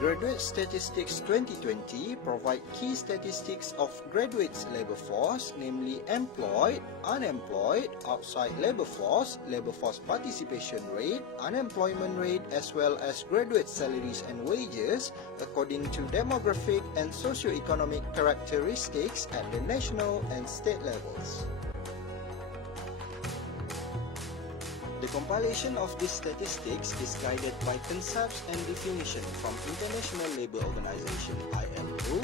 Graduate Statistics 2020 provide key statistics of graduates' labor force, namely employed, unemployed, outside labor force participation rate, unemployment rate, as well as graduate salaries and wages according to demographic and socio-economic characteristics at the national and state levels. The compilation of these statistics is guided by concepts and definitions from International Labour Organization (ILO)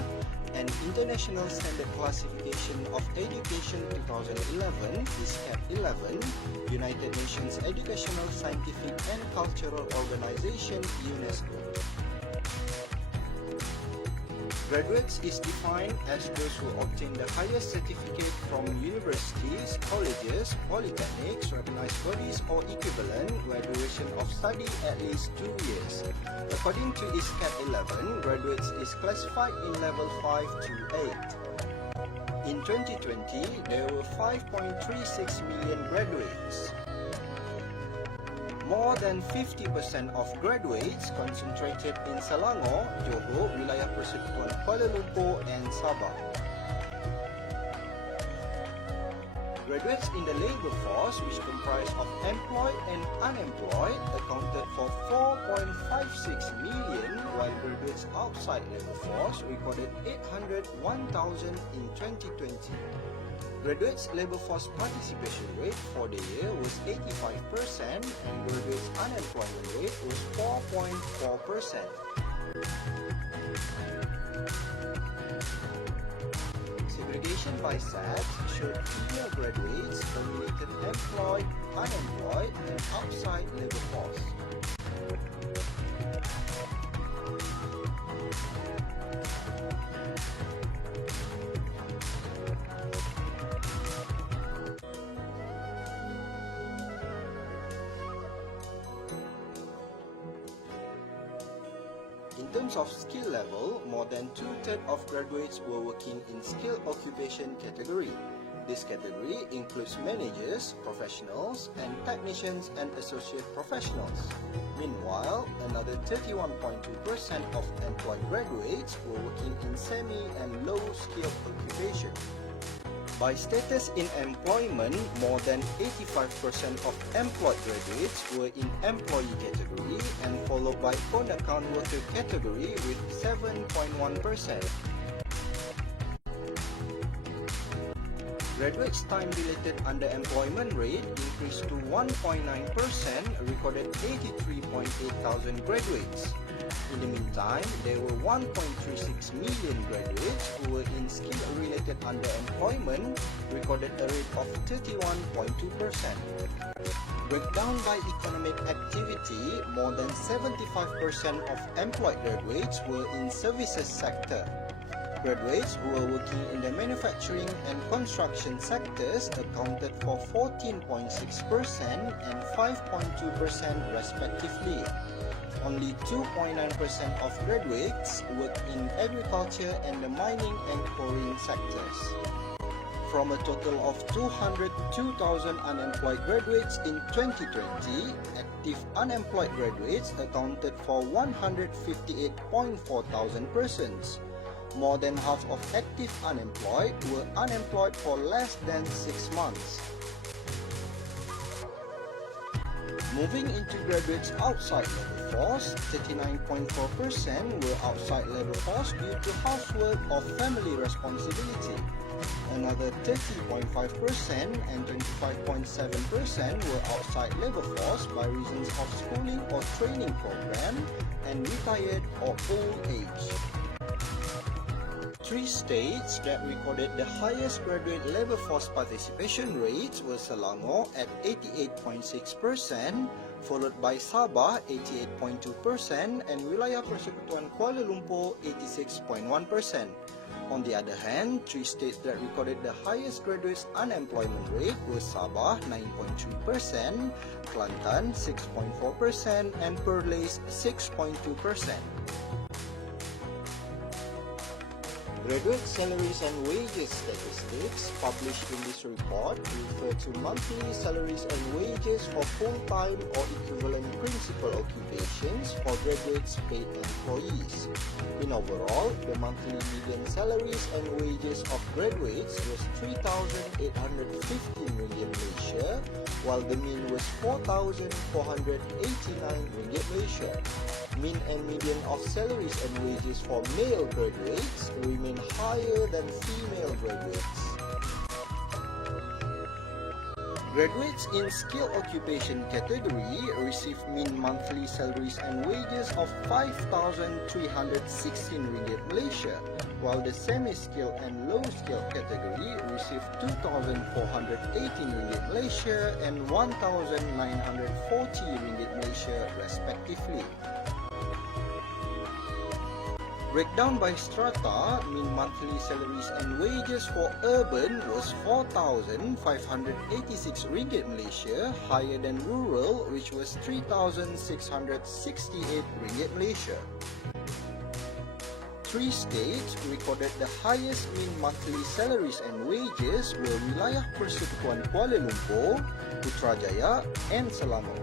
and International Standard Classification of Education 2011 (ISCAP 11), United Nations Educational, Scientific and Cultural Organization (UNESCO). Graduates is defined as those who obtain the highest certificate from universities, colleges, polytechnics, recognized bodies or equivalent where duration of study at least 2 years. According to ISCAP 11, graduates is classified in level 5 to 8. In 2020, there were 5.36 million graduates. More than 50% of graduates concentrated in Selangor, Johor, Wilayah Persekutuan Kuala Lumpur and Sabah. Graduates in the labor force, which comprise of employed and unemployed, accounted for 4.56 million, while graduates outside labor force recorded 801,000 in 2020. Graduates' labor force participation rate for the year was 85% and graduates' unemployment rate was 4.4%. Segregation by sex showed female graduates dominated employed, unemployed, and outside labor force. In terms of skill level, more than 2/3 of graduates were working in skilled occupation category. This category includes managers, professionals, and technicians and associate professionals. Meanwhile, another 31.2% of employed graduates were working in semi and low-skilled occupation. By status in employment, more than 85% of employed graduates were in employee category and followed by on-account worker category with 7.1%. Graduates' time-related underemployment rate increased to 1.9%, recorded 83.8 thousand graduates. In the meantime, there were 1.36 million graduates who were in skill-related underemployment, recorded a rate of 31.2%. Breakdown by economic activity, more than 75% of employed graduates were in services sector. Graduates who were working in the manufacturing and construction sectors accounted for 14.6% and 5.2% respectively. Only 2.9% of graduates work in agriculture and the mining and quarrying sectors. From a total of 202,000 unemployed graduates in 2020, active unemployed graduates accounted for 158.4 thousand persons. More than half of active unemployed were unemployed for less than 6 months. Moving into graduates outside labor force, 39.4% were outside labor force due to housework or family responsibility. Another 30.5% and 25.7% were outside labor force by reasons of schooling or training program and retired or old age. 3 states that recorded the highest graduate labor force participation rates were Selangor at 88.6%, followed by Sabah 88.2% and Wilayah Persekutuan Kuala Lumpur 86.1%. On the other hand, 3 states that recorded the highest graduates unemployment rate were Sabah 9.3%, Kelantan 6.4% and Perlis 6.2%. Graduate salaries and wages statistics published in this report refer to monthly salaries and wages for full-time or equivalent principal occupation conditions for graduates paid employees. In overall, the monthly median salaries and wages of graduates was 3,850 ringgit Malaysia, while the mean was 4,489 ringgit Malaysia. Mean and median of salaries and wages for male graduates remain higher than female graduates. Graduates in skilled occupation category receive mean monthly salaries and wages of 5,316 ringgit Malaysia, while the semi-skilled and low-skilled category receive 2,418 ringgit Malaysia and 1,940 ringgit Malaysia respectively. Breakdown by strata, mean monthly salaries and wages for urban was 4,586 ringgit Malaysia, higher than rural, which was 3,668 ringgit Malaysia. 3 states recorded the highest mean monthly salaries and wages were Wilayah Persekutuan Kuala Lumpur, Putrajaya, and Selangor.